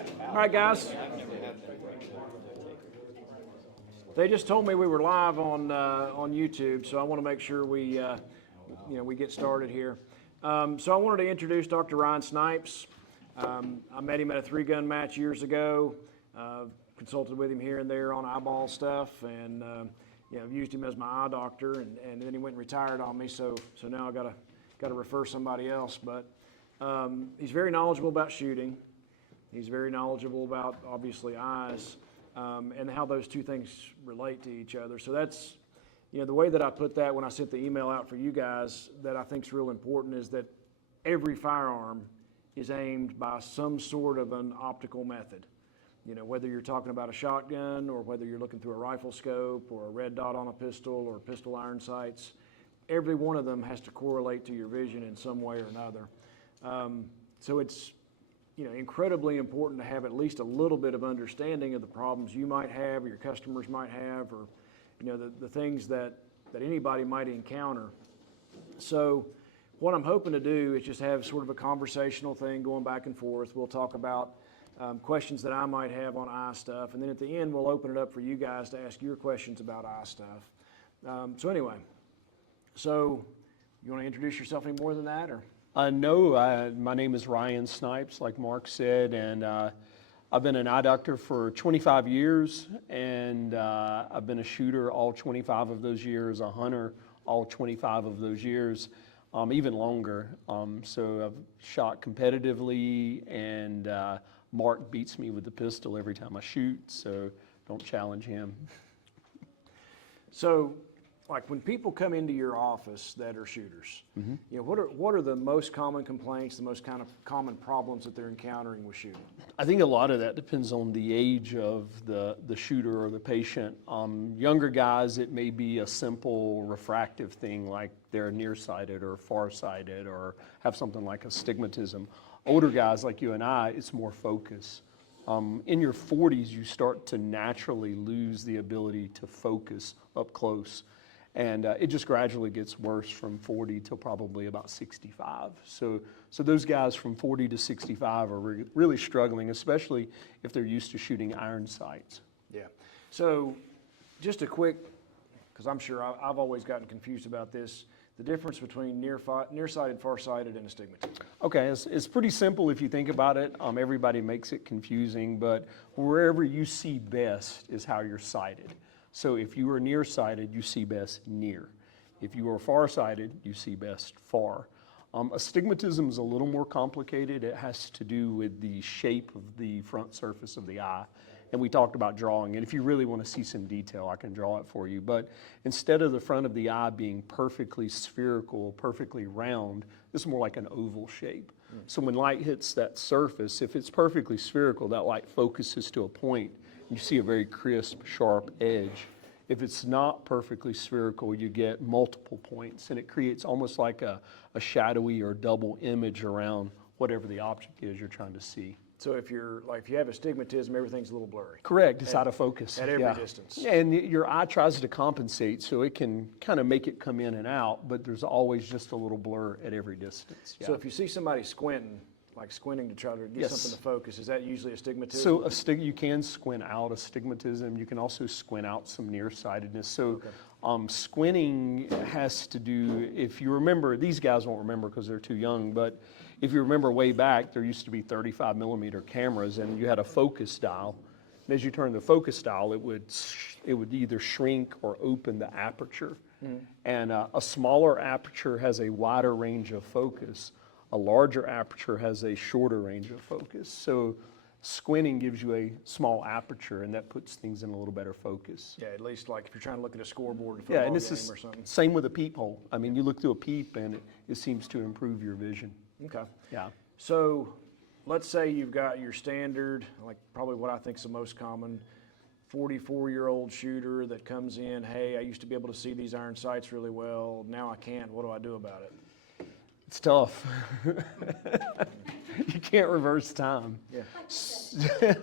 All right, guys. They just told me we were live on YouTube, so I want to make sure we get started here. So I wanted to introduce Dr. Ryan Snipes. I met him at a 3-gun match years ago. Consulted with him here and there on eyeball stuff, and I've used him as my eye doctor, and then he went and retired on me. So now I got to refer somebody else. But he's very knowledgeable about shooting. He's very knowledgeable about, obviously, eyes, and how those two things relate to each other. So that's, the way that I put that when I sent the email out for you guys that I think is real important is that every firearm is aimed by some sort of an optical method. Whether you're talking about a shotgun or whether you're looking through a rifle scope or a red dot on a pistol or pistol iron sights, every one of them has to correlate to your vision in some way or another. So it's incredibly important to have at least a little bit of understanding of the problems you might have or your customers might have, or the things that anybody might encounter. So what I'm hoping to do is just have sort of a conversational thing going back and forth. We'll talk about questions that I might have on eye stuff, and then at the end we'll open it up for you guys to ask your questions about eye stuff. So anyway, you want to introduce yourself any more than that, or? No, my name is Ryan Snipes, like Mark said, and I've been an eye doctor for 25 years, and I've been a shooter all 25 of those years, a hunter all 25 of those years, even longer. So I've shot competitively, and Mark beats me with the pistol every time I shoot, so don't challenge him. So, like when people come into your office that are shooters, what are the most common complaints, the most kind of common problems that they're encountering with shooting? I think a lot of that depends on the age of the shooter or the patient. Younger guys, it may be a simple refractive thing like they're nearsighted or farsighted or have something like astigmatism. Older guys like you and I, it's more focus. In your 40s, you start to naturally lose the ability to focus up close. And it just gradually gets worse from 40 till probably about 65. So those guys from 40 to 65 are really struggling, especially if they're used to shooting iron sights. Yeah. So just a quick, because I'm sure I've always gotten confused about this, the difference between nearsighted, farsighted, and astigmatism. Okay, it's pretty simple if you think about it. Everybody makes it confusing, but wherever you see best is how you're sighted. So if you are nearsighted, you see best near. If you are farsighted, you see best far. Astigmatism is a little more complicated. It has to do with the shape of the front surface of the eye. And we talked about drawing, and if you really want to see some detail, I can draw it for you. But instead of the front of the eye being perfectly spherical, perfectly round, this is more like an oval shape. So when light hits that surface, if it's perfectly spherical, that light focuses to a point. You see a very crisp, sharp edge. If it's not perfectly spherical, you get multiple points, and it creates almost like a shadowy or double image around whatever the object is you're trying to see. So if you have astigmatism, everything's a little blurry. Correct, it's out of focus. At every distance. Yeah, and your eye tries to compensate, so it can kind of make it come in and out, but there's always just a little blur at every distance. Yeah. So if you see somebody squinting to try to get something to focus, is that usually astigmatism? So you can squint out astigmatism. You can also squint out some nearsightedness. So squinting has to do, if you remember, these guys won't remember because they're too young, but if you remember way back, there used to be 35 millimeter cameras, and you had a focus dial. And as you turn the focus dial, it would either shrink or open the aperture. And a smaller aperture has a wider range of focus. A larger aperture has a shorter range of focus. So squinting gives you a small aperture, and that puts things in a little better focus. Yeah, at least like if you're trying to look at a scoreboard in a football game or something. Same with a peephole. I mean, you look through a peep, and it seems to improve your vision. Okay. Yeah. So let's say you've got your standard, like probably what I think is the most common, 44-year-old shooter that comes in, hey, I used to be able to see these iron sights really well. Now I can't. What do I do about it? It's tough. You can't reverse time. Yeah.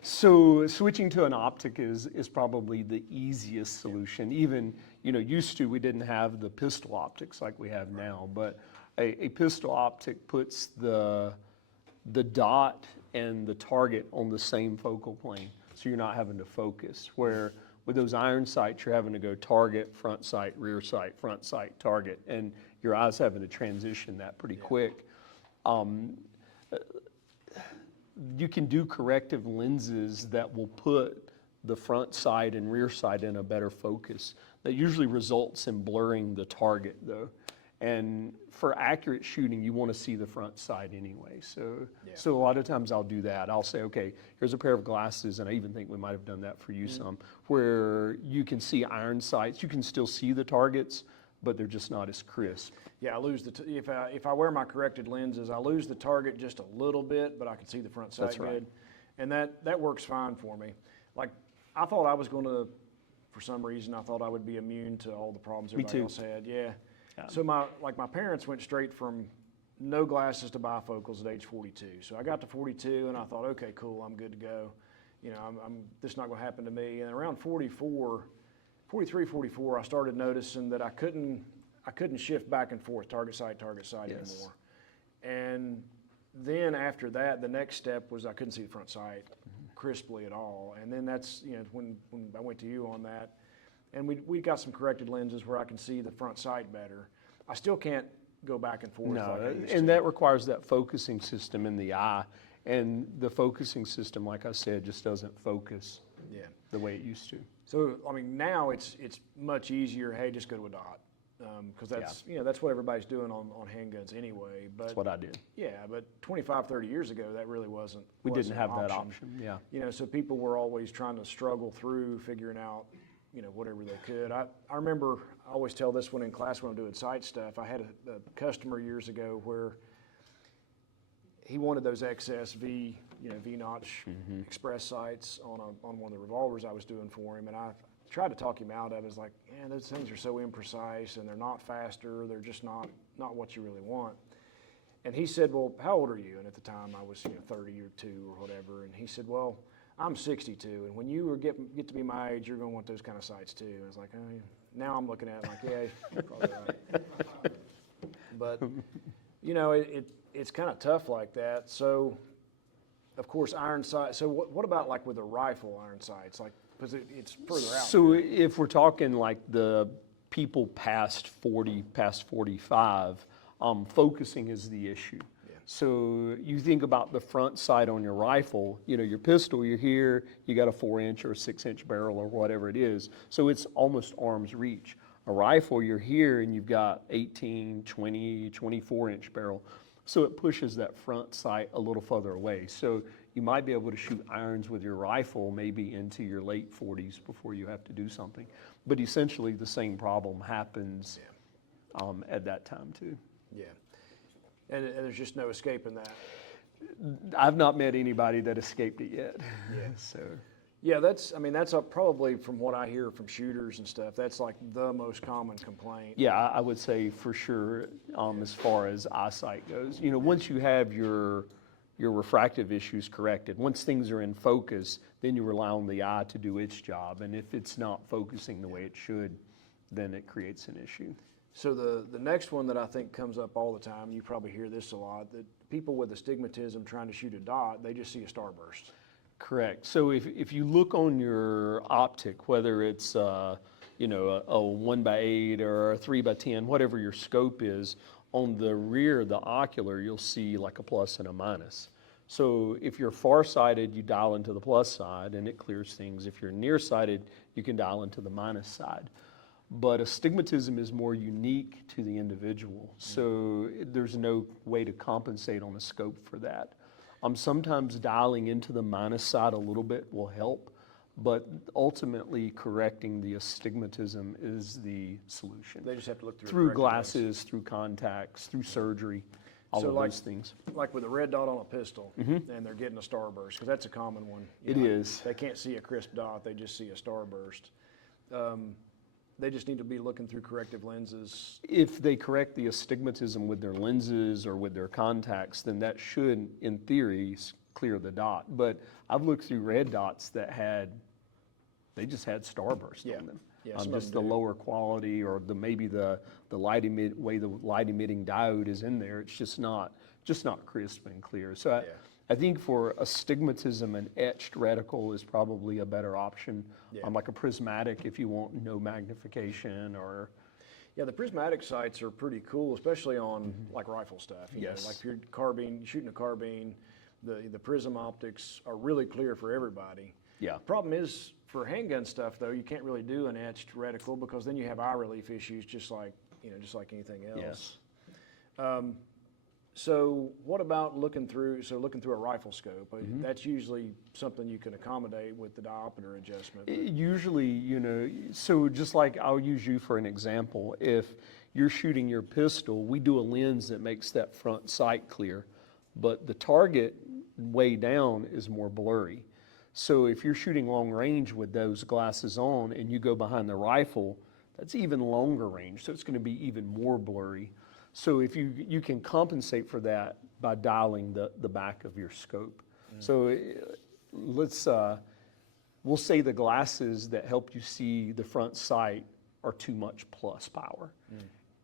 So switching to an optic is probably the easiest solution. Even, used to, we didn't have the pistol optics like we have now, but a pistol optic puts the the dot and the target on the same focal plane, so you're not having to focus. Where with those iron sights, you're having to go target, front sight, front sight, target, and your eye's having to transition that pretty quick. You can do corrective lenses that will put the front sight and rear sight in a better focus. That usually results in blurring the target though. And for accurate shooting, you want to see the front sight anyway. So a lot of times I'll do that. I'll say, okay, here's a pair of glasses, and I even think we might have done that for you some, where you can see iron sights. You can still see the targets, but they're just not as crisp. Yeah, I lose if I wear my corrected lenses, I lose the target just a little bit, but I can see the front sight good. And that works fine for me. Like, I thought I was going to, for some reason, I thought I would be immune to all the problems everybody else had. Yeah. So my parents went straight from no glasses to bifocals at age 42. So I got to 42 and I thought, okay, cool, I'm good to go. You know, this is not going to happen to me. And around 43, 44, I started noticing that I couldn't shift back and forth, target sight anymore. And then after that, the next step was I couldn't see the front sight crisply at all. And then that's, you know, when I went to you on that. And we got some corrected lenses where I can see the front sight better. I still can't go back and forth like I used to. And that requires that focusing system in the eye. And the focusing system, like I said, just doesn't focus the way it used to. So, I mean, now it's much easier, hey, just go to a dot. Because that's, you know, that's what everybody's doing on handguns anyway. But that's what I did. Yeah, but 25, 30 years ago, that really wasn't We didn't have an that option, yeah. You know, so people were always trying to struggle through figuring out, you know, whatever they could. I remember, I always tell this one in class when I'm doing sight stuff. I had a customer years ago where he wanted those XS V-notch express sights on one of the revolvers I was doing for him, and I tried to talk him out of it. I was like, man, those things are so imprecise, and they're not faster. They're just not what you really want. And he said, well, how old are you? And at the time I was 30 or 2 or whatever. And he said, well, I'm 62, and when you get to be my age, you're going to want those kind of sights too. And I was like, oh, yeah. Now I'm looking at it like, yeah, you're probably right. But, you know, it's kind of tough like that. So, of course, iron sights. So what about like with a rifle iron sights? Like, because it's further out. So if we're talking like the people past 40, past 45, focusing is the issue. So you think about the front sight on your rifle, you know, your pistol, you're here, you got a 4-inch or a 6-inch barrel or whatever it is. So it's almost arm's reach. A rifle, you're here and you've got 18, 20, 24-inch barrel. So it pushes that front sight a little further away. So you might be able to shoot irons with your rifle maybe into your late 40s before you have to do something. But essentially the same problem happens at that time too. Yeah. And there's just no escaping that. I've not met anybody that escaped it yet. Yeah. So. Yeah, that's probably from what I hear from shooters and stuff, that's like the most common complaint. Yeah, I would say for sure, as far as eyesight goes. You know, once you have your refractive issues corrected, once things are in focus, then you rely on the eye to do its job. And if it's not focusing the way it should, then it creates an issue. So the next one that I think comes up all the time, you probably hear this a lot, that people with astigmatism trying to shoot a dot, they just see a starburst. Correct. So if you look on your optic, whether it's a 1x8 or a 3x10, whatever your scope is, on the rear, the ocular, you'll see like a plus and a minus. So if you're farsighted, you dial into the plus side and it clears things. If you're nearsighted, you can dial into the minus side. But astigmatism is more unique to the individual, so there's no way to compensate on a scope for that. Sometimes dialing into the minus side a little bit will help, but ultimately correcting the astigmatism is the solution. They just have to look through glasses, through contacts, through surgery, all of those things. Like with a red dot on a pistol, and they're getting a starburst, because that's a common one. It is. They can't see a crisp dot, they just see a starburst. They just need to be looking through corrective lenses. If they correct the astigmatism with their lenses or with their contacts, then that should, in theory, clear the dot. But I've looked through red dots that they just had starburst on them. Yeah, just the lower quality or maybe the light emitting diode is in there. It's just not just not crisp and clear. So Yeah. I think for astigmatism, an etched reticle is probably a better option. Yeah. Like a prismatic if you want no magnification or. Yeah, the prismatic sights are pretty cool, especially on like rifle stuff. You know, Yes. like if you're shooting a carbine, the prism optics are really clear for everybody. Yeah. Problem is for handgun stuff though, you can't really do an etched reticle because then you have eye relief issues, just like anything else. Yes. So what about looking through a rifle scope? That's usually something you can accommodate with the diopter adjustment. Usually, so just like I'll use you for an example, if you're shooting your pistol, we do a lens that makes that front sight clear, but the target way down is more blurry. So if you're shooting long range with those glasses on and you go behind the rifle, that's even longer range, so it's going to be even more blurry. So if you can compensate for that by dialing the back of your scope. So we'll say the glasses that help you see the front sight are too much plus power.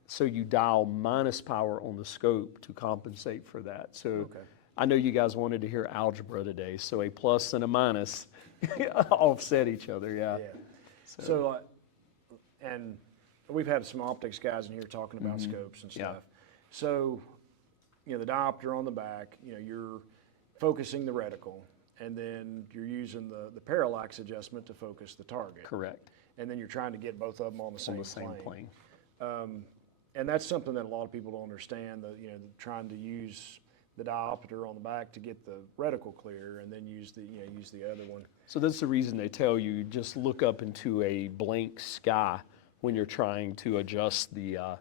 So you dial minus power on the scope to compensate for that. So Okay. I know you guys wanted to hear algebra today, so a plus and a minus offset each other, yeah. So, and we've had some optics guys in here talking about scopes and stuff. So, the diopter on the back, you're focusing the reticle, and then you're using the parallax adjustment to focus the target. Correct. And then you're trying to get both of them on the same plane. And that's something that a lot of people don't understand, trying to use the diopter on the back to get the reticle clear, and then use the other one. So that's the reason they tell you just look up into a blank sky when you're trying to adjust the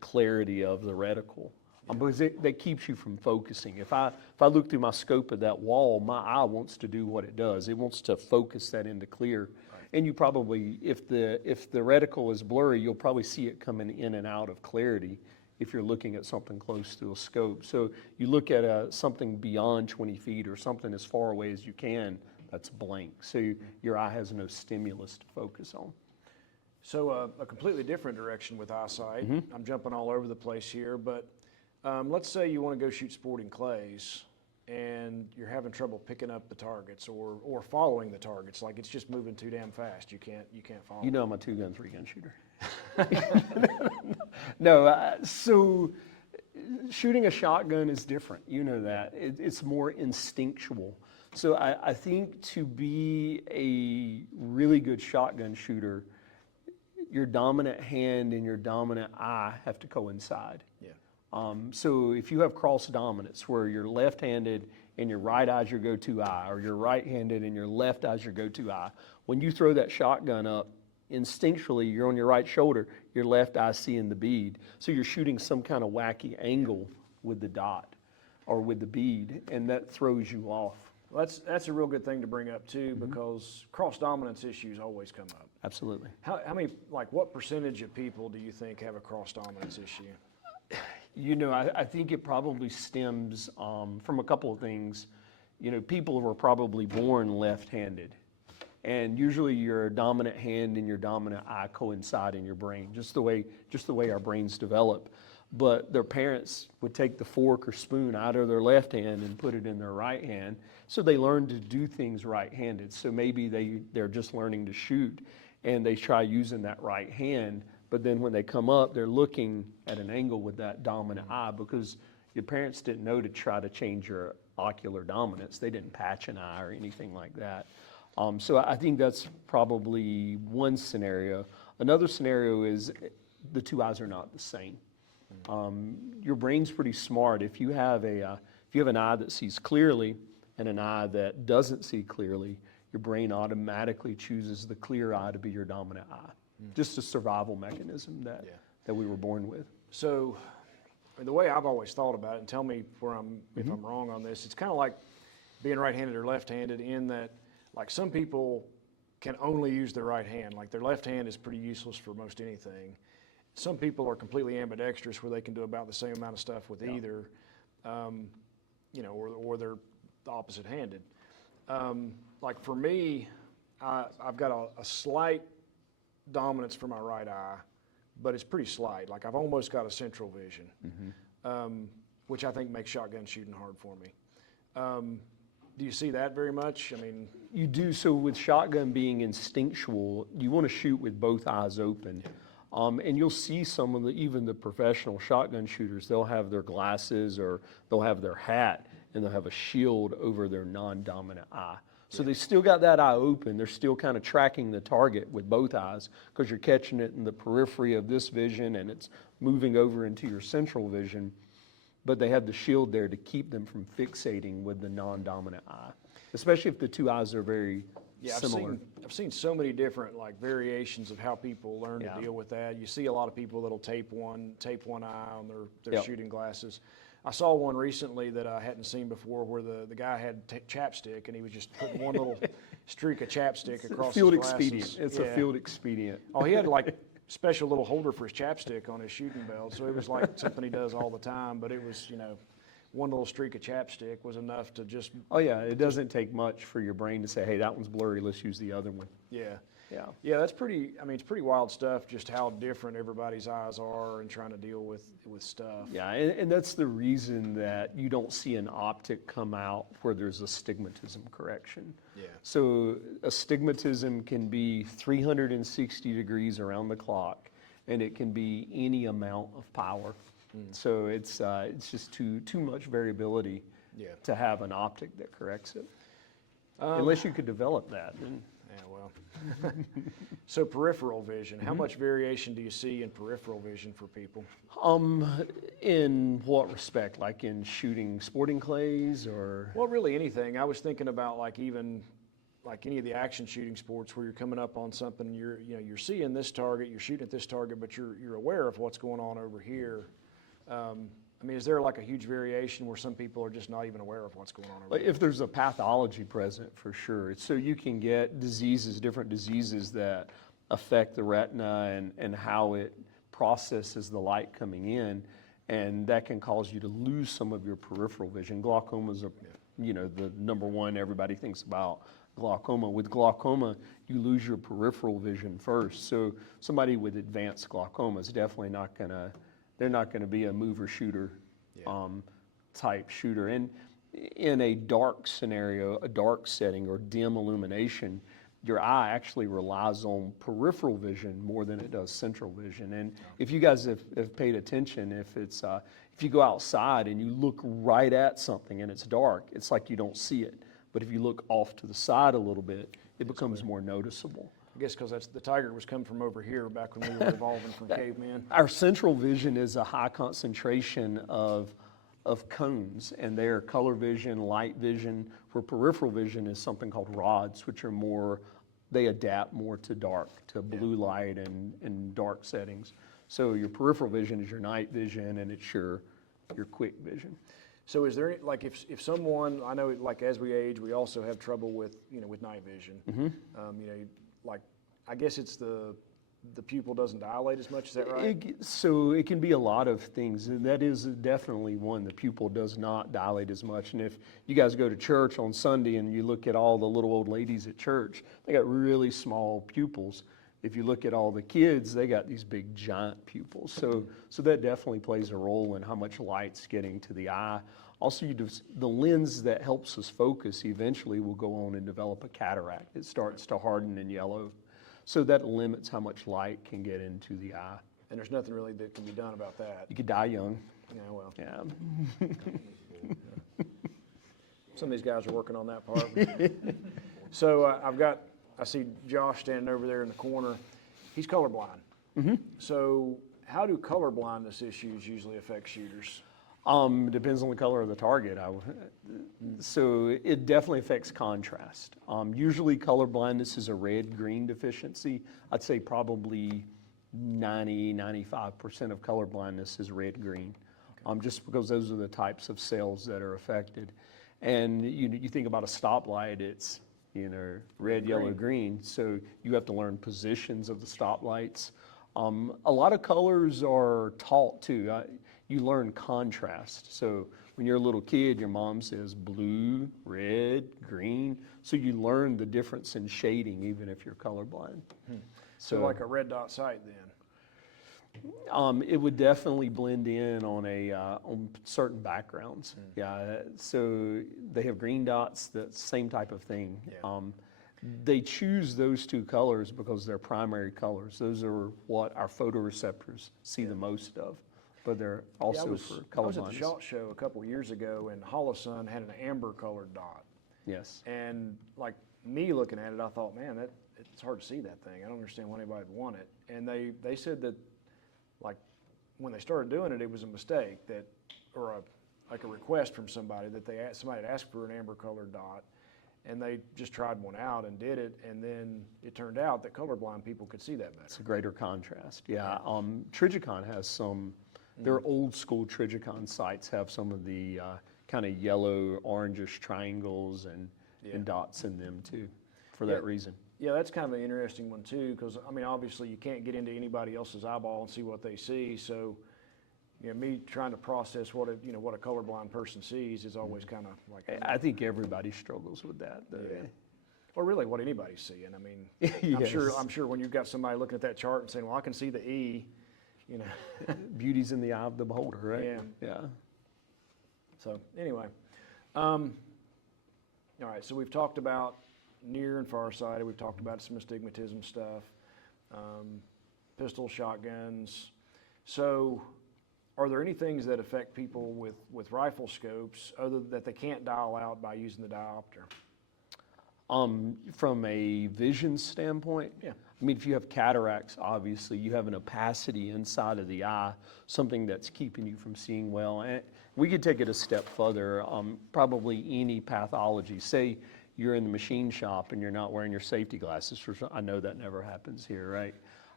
clarity of the reticle, because that keeps you from focusing. If I look through my scope of that wall, my eye wants to do what it does. It wants to focus that into clear. And you probably, if the reticle is blurry, you'll probably see it coming in and out of clarity if you're looking at something close to a scope. So you look at something beyond 20 feet or something as far away as you can, that's blank. So your eye has no stimulus to focus on. So a completely different direction with eyesight. I'm jumping all over the place here, but let's say you want to go shoot sporting clays and you're having trouble picking up the targets or following the targets. Like it's just moving too damn fast. You can't follow. You know I'm a 2-gun, 3-gun shooter. No, so shooting a shotgun is different. You know that. It's more instinctual. So I think to be a really good shotgun shooter, your dominant hand and your dominant eye have to coincide. Yeah. So if you have cross dominance where you're left-handed and your right eye is your go-to eye, or you're right-handed and your left eye is your go-to eye, when you throw that shotgun up, instinctually you're on your right shoulder, your left eye seeing the bead. So you're shooting some kind of wacky angle with the dot or with the bead, and that throws you off. Well, that's a real good thing to bring up too, because cross dominance issues always come up. Absolutely. How many, what percentage of people do you think have a cross dominance issue? I think it probably stems from a couple of things. People were probably born left-handed, and usually your dominant hand and your dominant eye coincide in your brain, just the way our brains develop. But their parents would take the fork or spoon out of their left hand and put it in their right hand, so they learned to do things right-handed. So maybe they're just learning to shoot, and they try using that right hand, but then when they come up, they're looking at an angle with that dominant eye, because your parents didn't know to try to change your ocular dominance. They didn't patch an eye or anything like that. So I think that's probably one scenario. Another scenario is the two eyes are not the same. Your brain's pretty smart. If you have an eye that sees clearly and an eye that doesn't see clearly, your brain automatically chooses the clear eye to be your dominant eye. Just a survival mechanism that we were born with. So the way I've always thought about it, and tell me if I'm wrong on this, it's kind of like being right-handed or left-handed in that, like, some people can only use their right hand. Like, their left hand is pretty useless for most anything. Some people are completely ambidextrous where they can do about the same amount of stuff with either, or they're opposite-handed. Like for me, I've got a slight dominance for my right eye, but it's pretty slight. Like I've almost got a central vision. which I think makes shotgun shooting hard for me. Do you see that very much? I mean, You do. So with shotgun being instinctual, you want to shoot with both eyes open. And you'll see some of even the professional shotgun shooters, they'll have their glasses or they'll have their hat and they'll have a shield over their non-dominant eye. So they still got that eye open. They're still kind of tracking the target with both eyes because you're catching it in the periphery of this vision and it's moving over into your central vision. But they have the shield there to keep them from fixating with the non-dominant eye, especially if the two eyes are very similar. I've seen so many different like variations of how people learn to deal with that. You see a lot of people that'll tape one eye on their shooting glasses. I saw one recently that I hadn't seen before where the guy had chapstick and he was just putting one little streak of chapstick across Field his glasses. expedient. It's a field expedient. Oh, he had like special little holder for his chapstick on his shooting belt, so it was like something he does all the time. But it was, one little streak of chapstick was enough to just. Oh yeah, it doesn't take much for your brain to say, hey, that one's blurry, let's use the other one. Yeah, that's pretty. I mean, it's pretty wild stuff. Just how different everybody's eyes are and trying to deal with stuff. Yeah, and that's the reason that you don't see an optic come out where there's astigmatism correction. Yeah. So astigmatism can be 360 degrees around the clock, and it can be any amount of power. So it's just too much variability to have an optic that corrects it. Unless you could develop that. Yeah, well. So peripheral vision, how much variation do you see in peripheral vision for people? In what respect? Like in shooting sporting clays or? Well, really anything. I was thinking about like even like any of the action shooting sports where you're coming up on something, you're seeing this target, you're shooting at this target, but you're aware of what's going on over here. I mean, is there like a huge variation where some people are just not even aware of what's going on over here? If there's a pathology present, for sure. So you can get different diseases that affect the retina and how it processes the light coming in, and that can cause you to lose some of your peripheral vision. Glaucoma is the number one everybody thinks about. Glaucoma. With glaucoma, you lose your peripheral vision first. So somebody with advanced glaucoma is definitely not gonna be a mover shooter type shooter. And in a dark scenario, a dark setting or dim illumination, your eye actually relies on peripheral vision more than it does central vision. And if you guys have paid attention, if you go outside and you look right at something and it's dark, it's like you don't see it. But if you look off to the side a little bit, it becomes more noticeable. I guess because the tiger was coming from over here back when we were evolving from cavemen. Our central vision is a high concentration of cones, and they're color vision, light vision, where peripheral vision is something called rods, which are they adapt more to dark, to blue light and dark settings. So your peripheral vision is your night vision, and it's your quick vision. So is there, like, if someone, I know, like, as we age, we also have trouble with night vision. Like, I guess it's the pupil doesn't dilate as much, is that right? So it can be a lot of things, and that is definitely one. The pupil does not dilate as much. And if you guys go to church on Sunday and you look at all the little old ladies at church, they got really small pupils. If you look at all the kids, they got these big giant pupils. So that definitely plays a role in how much light's getting to the eye. Also, the lens that helps us focus eventually will go on and develop a cataract. It starts to harden and yellow. So that limits how much light can get into the eye. And there's nothing really that can be done about that. You could die young. Yeah, well. Yeah. Some of these guys are working on that part. So I see Josh standing over there in the corner. He's colorblind. Mm-hmm. So how do color blindness issues usually affect shooters? Depends on the color of the target. So it definitely affects contrast. Usually color blindness is a red-green deficiency. I'd say probably 95% of color blindness is red-green, just because those are the types of cells that are affected. And you think about a stoplight, it's red, yellow, green. So you have to learn positions of the stoplights. A lot of colors are taught too. You learn contrast. So when you're a little kid, your mom says blue, red, green. So you learn the difference in shading even if you're colorblind. So like a red dot sight then? It would definitely blend in on certain backgrounds. Yeah, so they have green dots, the same type of thing. Yeah. They choose those two colors because they're primary colors. Those are what our photoreceptors see the most of, but they're also for I was at the colorblindness. SHOT Show a couple of years ago, and Holosun had an amber colored dot. Yes. And like me looking at it, I thought, man, it's hard to see that thing. I don't understand why anybody would want it. And they said that, like, when they started doing it, it was a mistake or a request from somebody that somebody had asked for an amber colored dot, and they just tried one out and did it, and then it turned out that colorblind people could see that better. It's a greater contrast. Yeah. Trigicon has some. Their old school Trigicon sites have some of the kind of yellow, orangish triangles and dots in them too, for that reason. Yeah, that's kind of an interesting one too, because I mean, obviously you can't get into anybody else's eyeball and see what they see. So, me trying to process what a colorblind person sees is always kind of like. I think everybody struggles with that. Yeah. Or really, what anybody's seeing. I mean, I'm sure when you've got somebody looking at that chart and saying, "Well, I can see the E," Beauty's in the eye of the beholder, right? Yeah. Yeah. So anyway, all right. So we've talked about near and far sighted. We've talked about some astigmatism stuff, pistol, shotguns. So, are there any things that affect people with rifle scopes other that they can't dial out by using the diopter? From a vision standpoint, Yeah. I mean, if you have cataracts, obviously you have an opacity inside of the eye, something that's keeping you from seeing well. And we could take it a step further. Probably any pathology. Say you're in the machine shop and you're not wearing your safety glasses. I know that never happens here, right?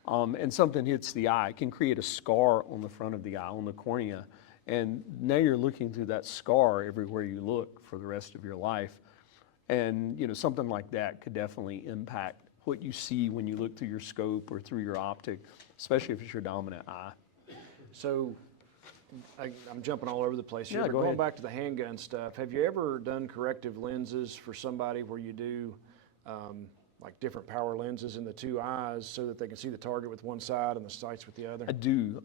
And something hits the eye, it can create a scar on the front of the eye, on the cornea. And now you're looking through that scar everywhere you look for the rest of your life. And something like that could definitely impact what you see when you look through your scope or through your optic, especially if it's your dominant eye. So I'm jumping all over the place here. Yeah, But go going ahead. back to the handgun stuff, have you ever done corrective lenses for somebody where you do like different power lenses in the two eyes so that they can see the target with one side and the sights with the other? I do.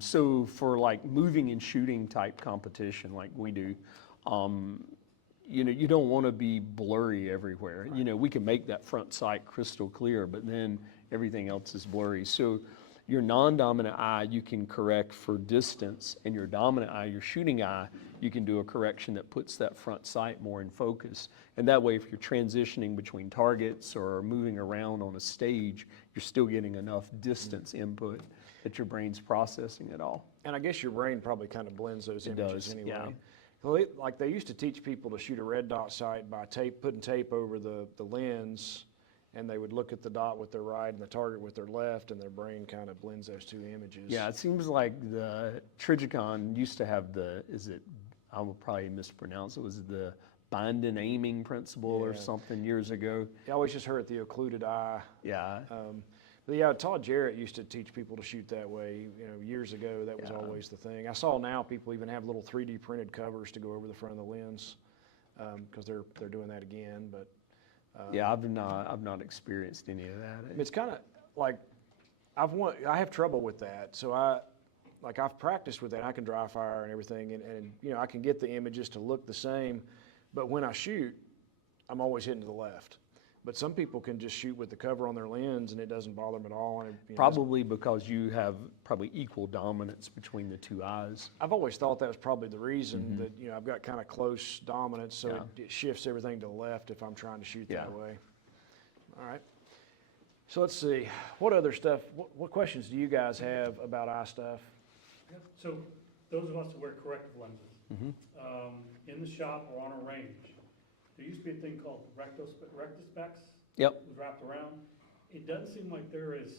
So for like moving and shooting type competition like we do, you don't want to be blurry everywhere. Right. We can make that front sight crystal clear, but then everything else is blurry. So your non-dominant eye, you can correct for distance, and your dominant eye, your shooting eye, you can do a correction that puts that front sight more in focus. And that way, if you're transitioning between targets or moving around on a stage, you're still getting enough distance input that your brain's processing it all. And I guess your brain probably kind of blends those images does, anyway. yeah. Well, like they used to teach people to shoot a red dot sight by putting tape over the lens, and they would look at the dot with their right and the target with their left, and their brain kind of blends those two images. Yeah, it seems like the Trigicon used to have I will probably mispronounce it, was the Binding aiming principle or something years ago. I always just heard the occluded eye. Yeah. But yeah, Todd Jarrett used to teach people to shoot that way, years ago. That was always the thing. I saw now people even have little 3D printed covers to go over the front of the lens because they're doing that again. But yeah, I've not experienced any of that. it's kind of like I have trouble with that. So I've practiced with that. I can dry fire and everything, and I can get the images to look the same. But when I shoot, I'm always hitting to the left. But some people can just shoot with the cover on their lens and it doesn't bother them at all. And Probably because you have probably equal dominance between the two eyes. I've always thought that was probably the reason that I've got kind of close dominance, so it shifts everything to the left if I'm trying to shoot that way. All right. So let's see. What other stuff? What questions do you guys have about eye stuff? So those of us that wear corrective lenses, in the shop or on a range, there used to be a thing called rectispecs. Yep. It was wrapped around. It doesn't seem like they're as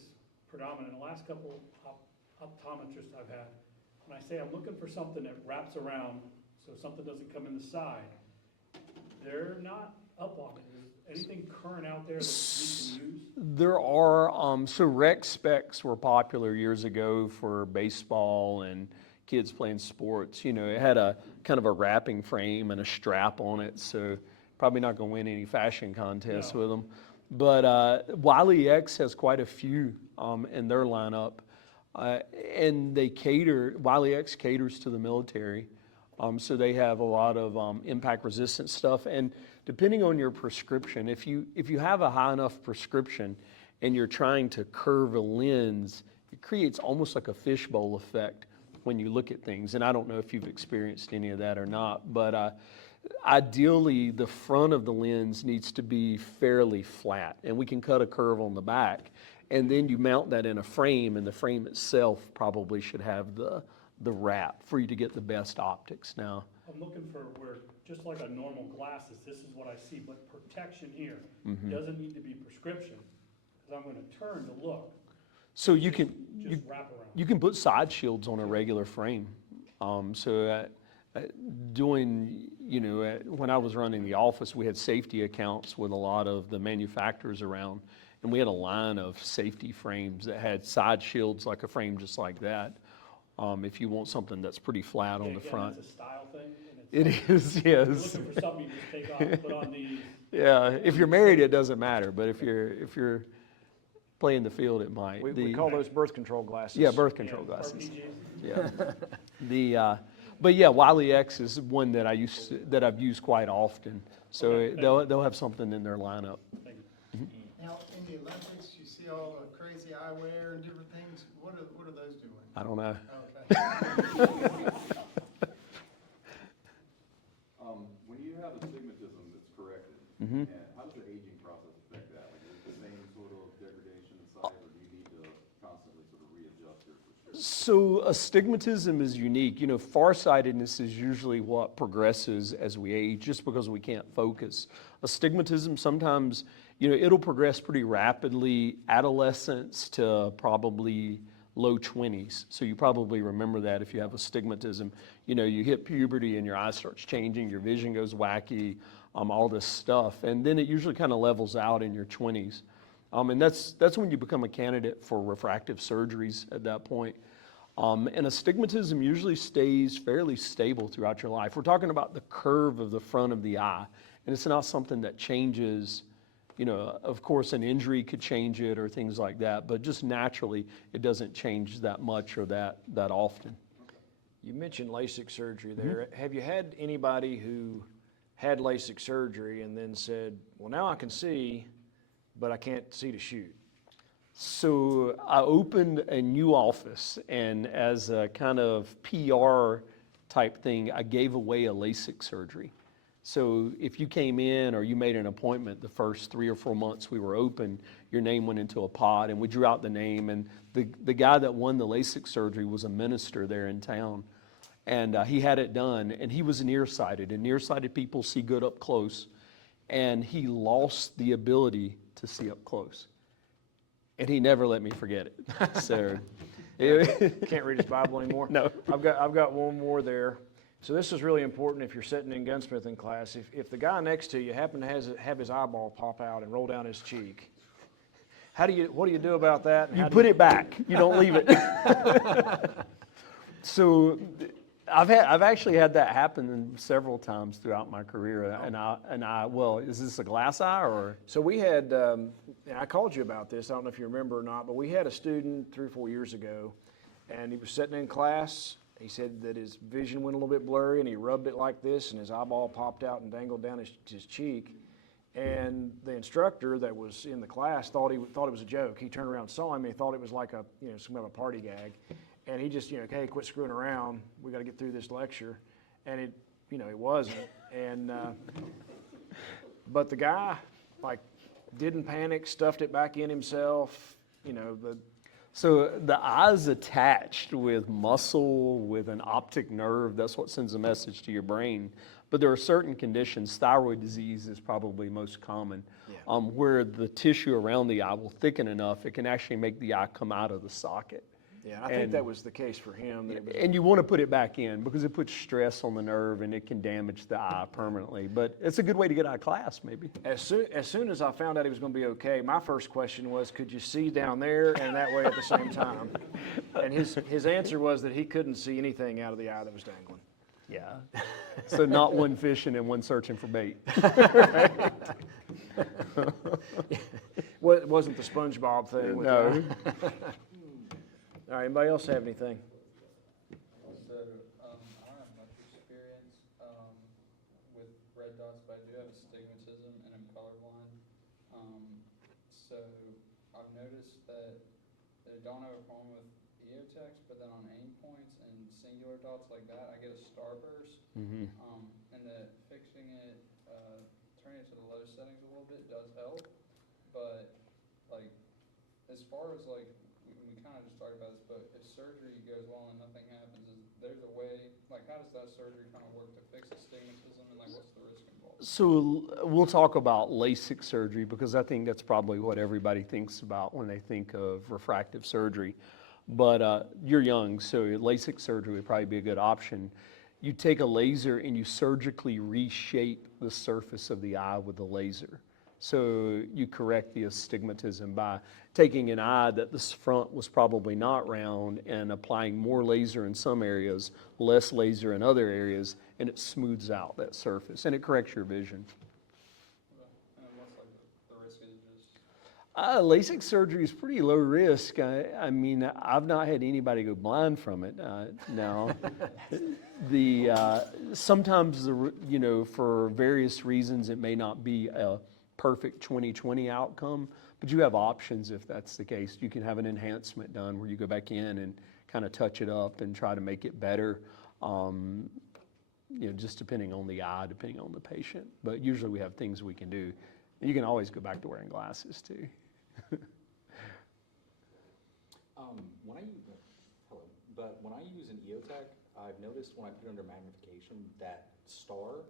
predominant. The last couple optometrists I've had, when I say I'm looking for something that wraps around so something doesn't come in the side, they're not up on it. Is anything current out there that we can use? There are, so rec specs were popular years ago for baseball and kids playing sports. It had a kind of a wrapping frame and a strap on it, so probably not going to win any fashion contests with them. But Wiley X has quite a few in their lineup. And Wiley X caters to the military. So they have a lot of impact resistant stuff. And depending on your prescription, if you have a high enough prescription and you're trying to curve a lens, it creates almost like a fishbowl effect when you look at things. And I don't know if you've experienced any of that or not, but ideally the front of the lens needs to be fairly flat, and we can cut a curve on the back. And then you mount that in a frame, and the frame itself probably should have the wrap for you to get the best optics. Now, I'm looking for where, just like a normal glasses, this is what I see, but protection here. Mm-hmm. Doesn't need to be prescription, because I'm gonna turn to look, so you can just wrap around. you can put side shields on a regular frame. When I was running the office, we had safety accounts with a lot of the manufacturers around, and we had a line of safety frames that had side shields like a frame just like that. If you want something that's pretty flat on the Again, front. it's a style thing. It is, If yes. you're looking for something you just take off, put on these. Yeah, if you're married, it doesn't matter, but if you're playing the field, it might. We call those birth control glasses. Yeah, birth control glasses. RPGs. Yeah. But yeah, Wiley X is one that I've used quite often. So Okay, they'll have something in their lineup. Thank you. Now, in the Olympics, you see all the crazy eyewear and different things. What are those doing? I don't know. Okay. When you have astigmatism that's corrected, Mhm. and how does the aging process affect that? Like, is it the same sort of degradation in sight, or do you need to constantly sort of readjust your prescription? So astigmatism is unique. Farsightedness is usually what progresses as we age, just because we can't focus. Astigmatism sometimes, it'll progress pretty rapidly, adolescence to probably low 20s. So you probably remember that if you have astigmatism. You hit puberty and your eye starts changing, your vision goes wacky, all this stuff. And then it usually kind of levels out in your 20s. And that's when you become a candidate for refractive surgeries at that point. And astigmatism usually stays fairly stable throughout your life. We're talking about the curve of the front of the eye, and it's not something that changes. Of course, an injury could change it or things like that, but just naturally, it doesn't change that much or that often. You mentioned LASIK surgery there. Have you had anybody who had LASIK surgery and then said, well, now I can see, but I can't see to shoot? So I opened a new office, and as a kind of PR type thing, I gave away a LASIK surgery. So if you came in or you made an appointment the first 3 or 4 months we were open, your name went into a pot, and we drew out the name. And the guy that won the LASIK surgery was a minister there in town, and he had it done, and he was nearsighted, and nearsighted people see good up close, and he lost the ability to see up close. And he never let me forget it. So Can't read his Bible anymore? No. I've got one more there. So this is really important if you're sitting in gunsmithing class. If the guy next to you happen to have his eyeball pop out and roll down his cheek, what do you do about that? And you how do put it back. You don't leave it. So I've actually had that happen several times throughout my career. And well, is this a glass eye or? So we had, and I called you about this, I don't know if you remember or not, but we had a student 3 or 4 years ago, and he was sitting in class. He said that his vision went a little bit blurry, and he rubbed it like this, and his eyeball popped out and dangled down his cheek. And the instructor that was in the class thought it was a joke. He turned around and saw him, and he thought it was like some kind of a party gag. And he just, hey, quit screwing around. We got to get through this lecture. And it wasn't. And but the guy, didn't panic, stuffed it back in himself. So the eye's attached with muscle, with an optic nerve. That's what sends a message to your brain. But there are certain conditions, thyroid disease is probably most common, where the tissue around the eye will thicken enough, it can actually make the eye come out of the socket. Yeah, I think that was the case for him. And you want to put it back in because it puts stress on the nerve and it can damage the eye permanently. But it's a good way to get out of class, maybe. As soon as I found out he was going to be okay, my first question was, could you see down there and that way at the same time? And his answer was that he couldn't see anything out of the eye that was dangling. Yeah. So not one fishing and one searching for bait. Well, it wasn't the SpongeBob thing. No. All right, anybody else have anything? So, I don't have much experience, with red dots, but I do have astigmatism and I'm colorblind. So I've noticed that I don't have a problem with EOTechs, but then on aim points and singular dots like that, I get a starburst. Mm-hmm. And that fixing it, turning it to the low settings a little bit does help. But like, as far as like, we kind of just talked about this, but if surgery goes well and nothing happens, is there's a way, like how does that surgery kind of work to fix astigmatism and like what's the risk involved? So we'll talk about LASIK surgery because I think that's probably what everybody thinks about when they think of refractive surgery. But you're young, so LASIK surgery would probably be a good option. You take a laser and you surgically reshape the surface of the eye with the laser. So you correct the astigmatism by taking an eye that this front was probably not round and applying more laser in some areas, less laser in other areas, and it smooths out that surface and it corrects your vision. And then what's like the risk is just, LASIK surgery is pretty low risk. I mean, I've not had anybody go blind from it. Now, sometimes for various reasons, it may not be a perfect 20/20 outcome, but you have options if that's the case. You can have an enhancement done where you go back in and kind of touch it up and try to make it better. Just depending on the eye, depending on the patient. But usually we have things we can do. And you can always go back to wearing glasses too. When I use an EOTech, I've noticed when I put it under magnification, that star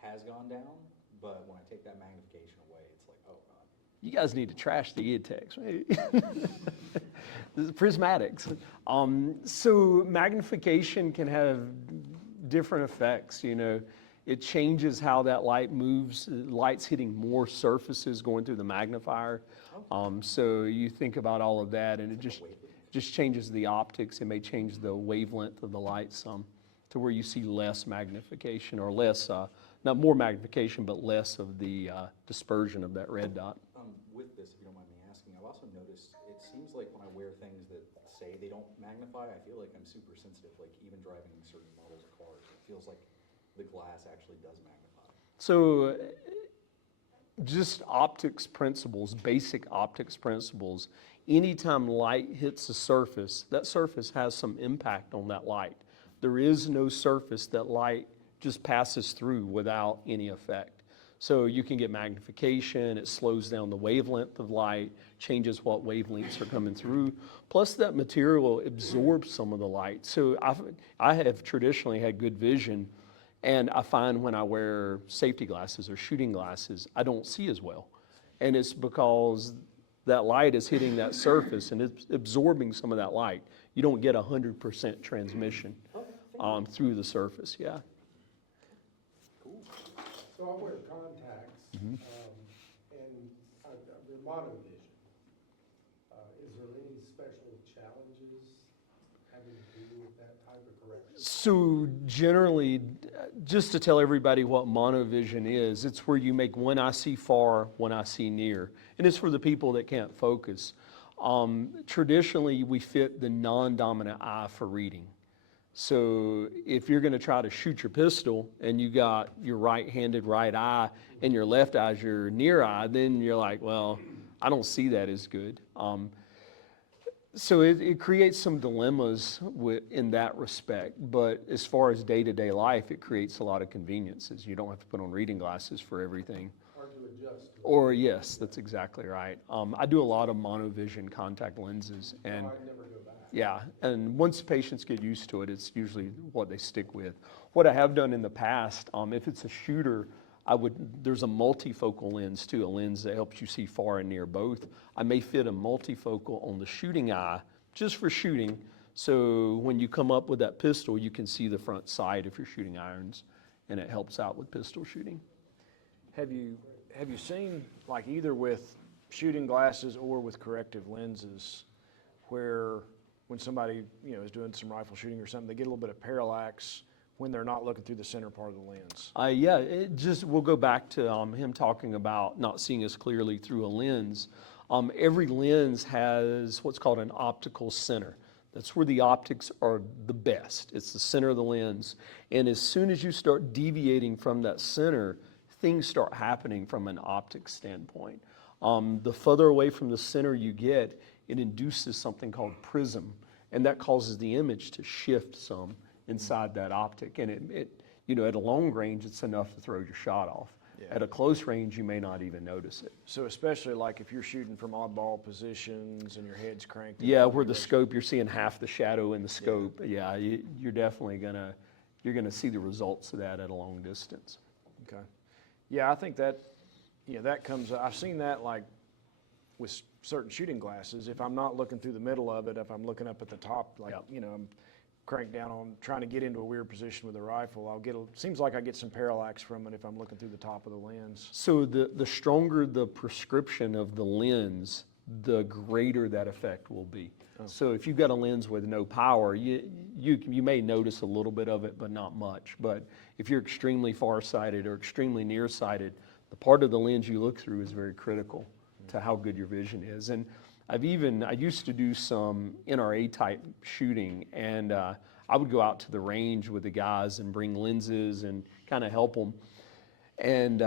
has gone down, but when I take that magnification away, it's like, oh God. You guys need to trash the EOTechs. This is prismatics. So magnification can have different effects, It changes how that light moves. Light's hitting more surfaces going through the magnifier. So you think about all of that, and it just changes the optics. It may change the wavelength of the light some to where you see less magnification or less, not more magnification, but less of the dispersion of that red dot. With this, if you don't mind me asking, I've also noticed it seems like when I wear things that say they don't magnify, I feel like I'm super sensitive, like even driving certain models of cars. It feels like the glass actually does magnify. So just optics principles, basic optics principles, anytime light hits a surface, that surface has some impact on that light. There is no surface that light just passes through without any effect. So you can get magnification, it slows down the wavelength of light, changes what wavelengths are coming through. Plus that material absorbs some of the light. So I have traditionally had good vision, and I find when I wear safety glasses or shooting glasses, I don't see as well. And it's because that light is hitting that surface and it's absorbing some of that light. You don't get 100% transmission through the surface, yeah. So I wear contacts, and they're monovision. Is there any special challenges having to do with that type of correction? So generally, just to tell everybody what monovision is, it's where you make one eye see far, one eye see near. And it's for the people that can't focus. Traditionally, we fit the non-dominant eye for reading. So if you're going to try to shoot your pistol and you got your right-handed right eye and your left eye is your near eye, then you're like, well, I don't see that as good. So it creates some dilemmas in that respect. But as far as day-to-day life, it creates a lot of conveniences. You don't have to put on reading glasses for everything. Hard to adjust to. Or yes, that's exactly right. I do a lot of monovision contact lenses, and I'd never go back. yeah, and once patients get used to it, it's usually what they stick with. What I have done in the past, if it's a shooter, there's a multifocal lens too, a lens that helps you see far and near both. I may fit a multifocal on the shooting eye just for shooting, so when you come up with that pistol, you can see the front sight if you're shooting irons, and it helps out with pistol shooting. Have you seen, like either with shooting glasses or with corrective lenses, where when somebody is doing some rifle shooting or something, they get a little bit of parallax when they're not looking through the center part of the lens? Yeah, we'll go back to him talking about not seeing as clearly through a lens. Every lens has what's called an optical center. That's where the optics are the best. It's the center of the lens. And as soon as you start deviating from that center, things start happening from an optics standpoint. The further away from the center you get, it induces something called prism, and that causes the image to shift some inside that optic. And it at a long range, it's enough to throw your shot off. Yeah. At a close range, you may not even notice it. So especially like if you're shooting from oddball positions and your head's cranked. in Yeah, one where the direction. scope, you're seeing half the shadow in the scope. Yeah, you're definitely you're gonna see the results of that at a long distance. Okay. Yeah, I think that, that comes, I've seen that like with certain shooting glasses. If I'm not looking through the middle of it, if I'm looking up at the top, like, Yep. I'm cranked down on trying to get into a weird position with a rifle, seems like I get some parallax from it if I'm looking through the top of the lens. So the stronger the prescription of the lens, the greater that effect will be. Oh. So if you've got a lens with no power, you may notice a little bit of it, but not much. But if you're extremely farsighted or extremely nearsighted, the part of the lens you look through is very critical to how good your vision is. And I used to do some NRA type shooting, and I would go out to the range with the guys and bring lenses and kind of help them. And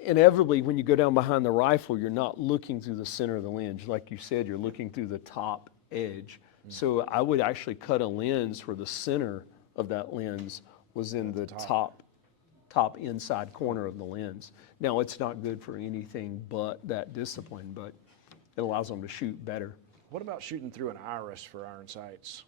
inevitably, when you go down behind the rifle, you're not looking through the center of the lens. Like you said, you're looking through the top edge. So I would actually cut a lens where the center of that lens was in the top inside corner of the lens. Now, it's not good for anything but that discipline, but it allows them to shoot better. What about shooting through an iris for iron sights?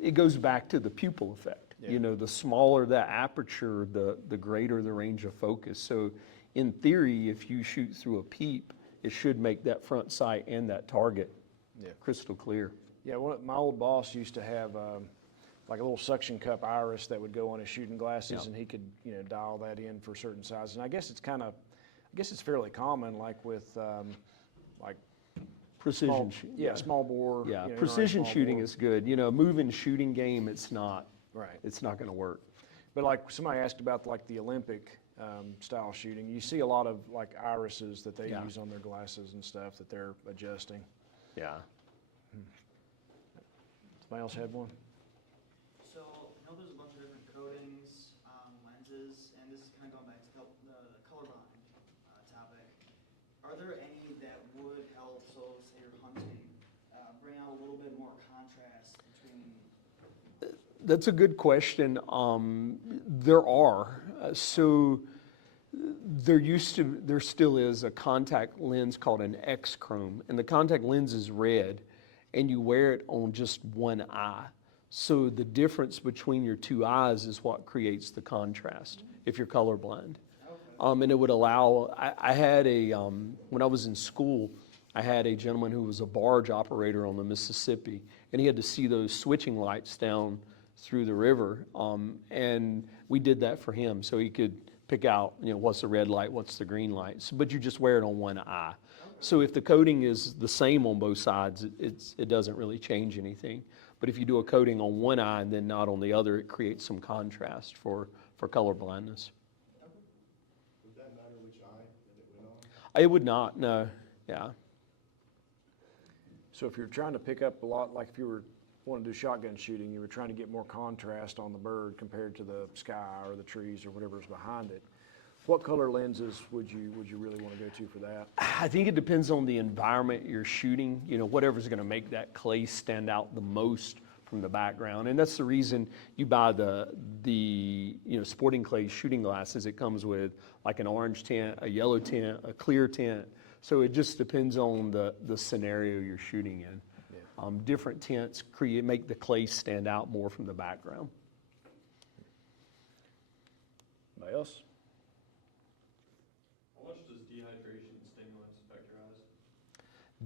It goes back to the pupil effect. Yeah. The smaller the aperture, the greater the range of focus. So in theory, if you shoot through a peep, it should make that front sight and that target crystal clear. Yeah, my old boss used to have like a little suction cup iris that would go on his shooting glasses, Yeah. and he could dial that in for certain sizes. And I guess it's fairly common, like with like Precision shooting. yeah, small bore. Yeah, NRA precision small shooting bore. is good. Moving shooting game, it's not Right. going to work. But like somebody asked about like the Olympic style shooting, you see a lot of like irises that they Yeah. use on their glasses and stuff that they're adjusting. Yeah. Somebody else had one? So, I know there's a bunch of different coatings, lenses, and this is kind of going back to the colorblind topic. Are there any that would help, so say you're hunting, bring out a little bit more contrast between? That's a good question. There are. So there still is a contact lens called an X-chrome, and the contact lens is red, and you wear it on just one eye. So the difference between your two eyes is what creates the contrast if you're colorblind. And it would allow, I had when I was in school, I had a gentleman who was a barge operator on the Mississippi, and he had to see those switching lights down through the river, and we did that for him so he could pick out, what's the red light, what's the green light. So, but you just wear it on one eye. So if the coating is the same on both sides, it doesn't really change anything. But if you do a coating on one eye and then not on the other, it creates some contrast for color blindness. Would that matter which eye that it went on? It would not, no, yeah. So if you're trying to pick up a lot, like if you were wanting to do shotgun shooting, you were trying to get more contrast on the bird compared to the sky or the trees or whatever's behind it, what color lenses would you really want to go to for that? I think it depends on the environment you're shooting, whatever's going to make that clay stand out the most from the background. And that's the reason you buy the sporting clay shooting glasses. It comes with like an orange tint, a yellow tint, a clear tint. So it just depends on the scenario you're shooting in. Yeah. Different tints make the clay stand out more from the background. Anybody else? How much does dehydration and stimulants affect your eyes?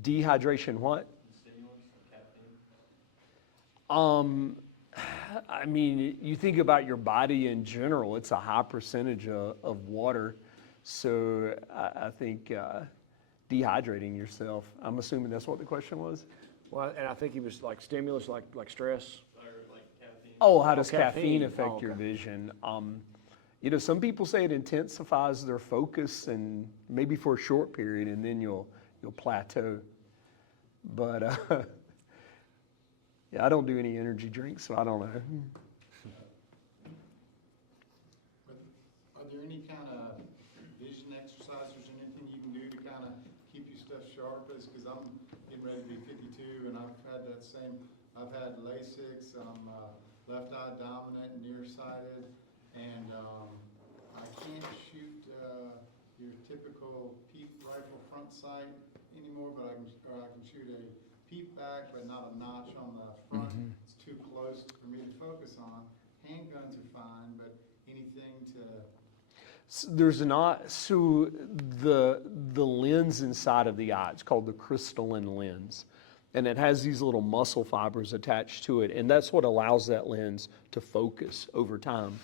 Dehydration, what? And stimulants, like caffeine? I mean, you think about your body in general, it's a high percentage of water. So I think dehydrating yourself, I'm assuming that's what the question was? Well, and I think he was like stimulus, like stress. Or like caffeine? Oh, how does caffeine. caffeine affect Oh, your okay. vision? Some people say it intensifies their focus and maybe for a short period, and then you'll plateau. But Yeah, I don't do any energy drinks, so I don't know. But are there any kind of vision exercises or anything you can do to kind of keep your stuff sharp? Because I'm getting ready to be 52 and I've had that same, I've had LASIX, I'm left eye dominant, nearsighted, and I can't shoot your typical peep rifle front sight anymore, but I can shoot a peep back, but not a notch on the front. It's too close for me to focus on. Handguns are fine, but anything to There's not, so the lens inside of the eye, it's called the crystalline lens. And it has these little muscle fibers attached to it. And that's what allows that lens to focus over time.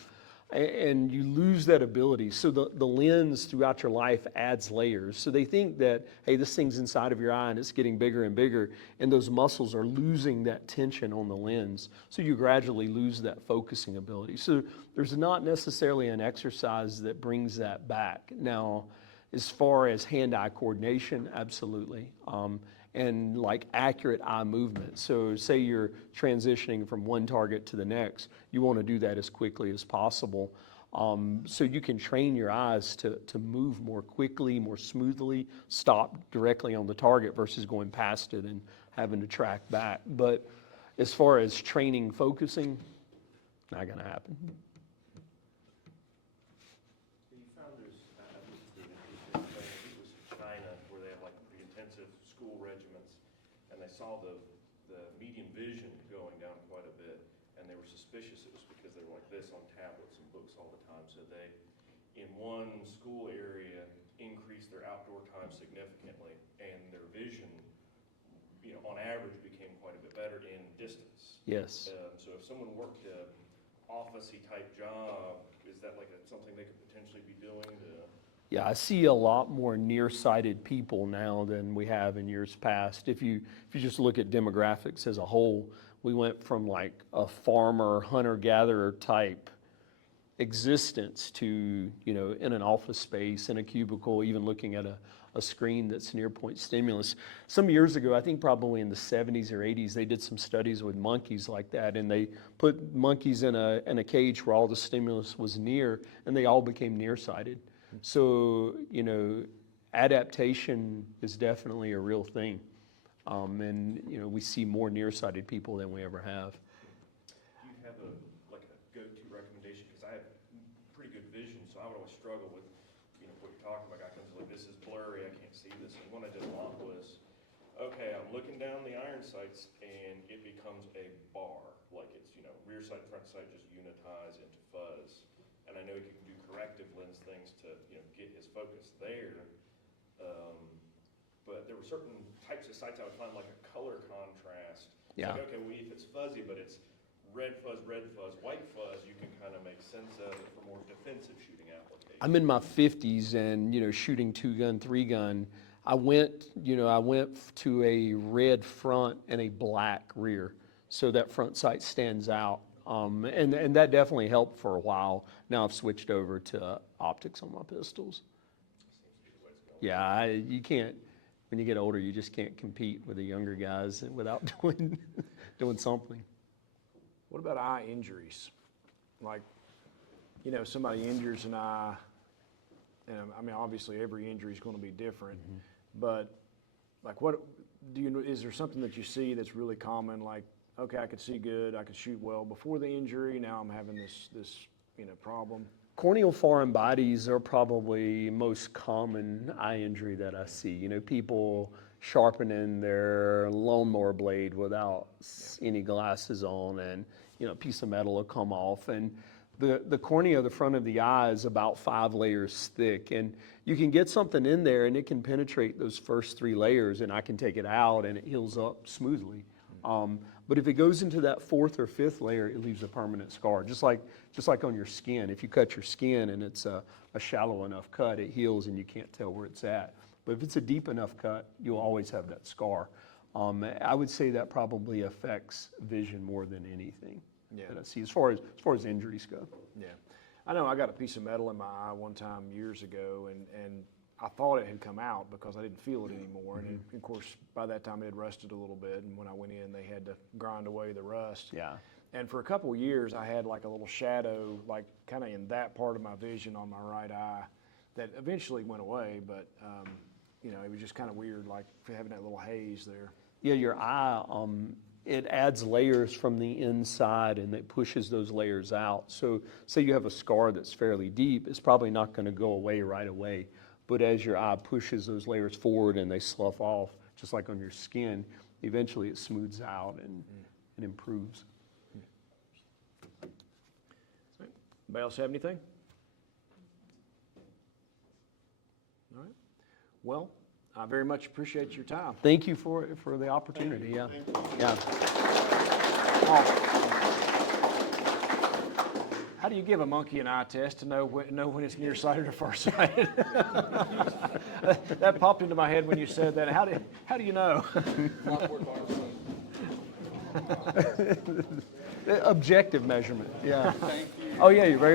And you lose that ability. So the lens throughout your life adds layers. So they think that, hey, this thing's inside of your eye and it's getting bigger and bigger. And those muscles are losing that tension on the lens. So you gradually lose that focusing ability. So there's not necessarily an exercise that brings that back. Now, as far as hand-eye coordination, absolutely. And like accurate eye movement. So say you're transitioning from one target to the next, you want to do that as quickly as possible. So you can train your eyes to move more quickly, more smoothly, stop directly on the target versus going past it and having to track back. But as far as training focusing, not going to happen. You found there's, I think it's an interesting thing, I think it was China, where they have like pretty intensive school regiments, and they saw the median vision going down quite a bit, and they were suspicious it was because they were like this on tablets and books all the time. So they, in one school area, increased their outdoor time significantly, and their vision, you know, on average became quite a bit better in distance. Yes. So if someone worked a office-y type job, is that like something they could potentially be doing to? Yeah, I see a lot more nearsighted people now than we have in years past. If you just look at demographics as a whole, we went from like a farmer, hunter-gatherer type existence to, you know, in an office space, in a cubicle, even looking at a screen that's near point stimulus. Some years ago, I think probably in the 70s or 80s, they did some studies with monkeys like that, and they put monkeys in a cage where all the stimulus was near, and they all became nearsighted. So, you know, adaptation is definitely a real thing. And, you know, we see more nearsighted people than we ever have. Do you have a go-to recommendation? Because I have pretty good vision, so I would always struggle with, you know, what you're talking about. Guy comes like, this is blurry, I can't see this. And what I did a lot was, okay, I'm looking down the iron sights and it becomes a bar. Like it's, you know, rear sight, front sight just unitize into fuzz. And I know you can do corrective lens things to, you know, get his focus there. But there were certain types of sights I would find like a color contrast. Yeah. Like, okay, well, if it's fuzzy, but it's red fuzz, white fuzz, you can kind of make sense of it for more defensive shooting applications. I'm in my 50s and, you know, shooting 2-gun, 3-gun. I went to a red front and a black rear, so that front sight stands out. And that definitely helped for a while. Now I've switched over to optics on my pistols. Yeah, you can't, when you get older, you just can't compete with the younger guys without doing something. What about eye injuries? Like, you know, somebody injures an eye, and I mean, obviously every injury is going to be different, but like is there something that you see that's really common? Like, okay, I could see good, I could shoot well before the injury, now I'm having this you know, problem. Corneal foreign bodies are probably most common eye injury that I see. You know, people sharpening their lawnmower blade without any glasses on, and, you know, a piece of metal will come off. And the cornea, the front of the eye, is about 5 layers thick. And you can get something in there and it can penetrate those first 3 layers, and I can take it out and it heals up smoothly. But if it goes into that 4th or 5th layer, it leaves a permanent scar. Just like on your skin. If you cut your skin and it's a shallow enough cut, it heals and you can't tell where it's at. But if it's a deep enough cut, you'll always have that scar. I would say that probably affects vision more than anything that I see as far as injuries go. Yeah. I know I got a piece of metal in my eye one time years ago, and I thought it had come out because I didn't feel it anymore. And of course, by that time it had rusted a little bit. And when I went in, they had to grind away the rust. Yeah. And for a couple of years, I had like a little shadow, like kind of in that part of my vision on my right eye that eventually went away. But, you know, it was just kind of weird, like having that little haze there. Yeah, your eye, it adds layers from the inside and it pushes those layers out. So say you have a scar that's fairly deep, it's probably not going to go away right away. But as your eye pushes those layers forward and they slough off, just like on your skin, eventually it smooths out and improves. Anybody else have anything? All right. Well, I very much appreciate your time. Thank you for the opportunity, yeah. Yeah. How do you give a monkey an eye test to know when it's nearsighted or farsighted? That popped into my head when you said that. How do you know? Objective measurement, yeah. Oh, yeah, you're very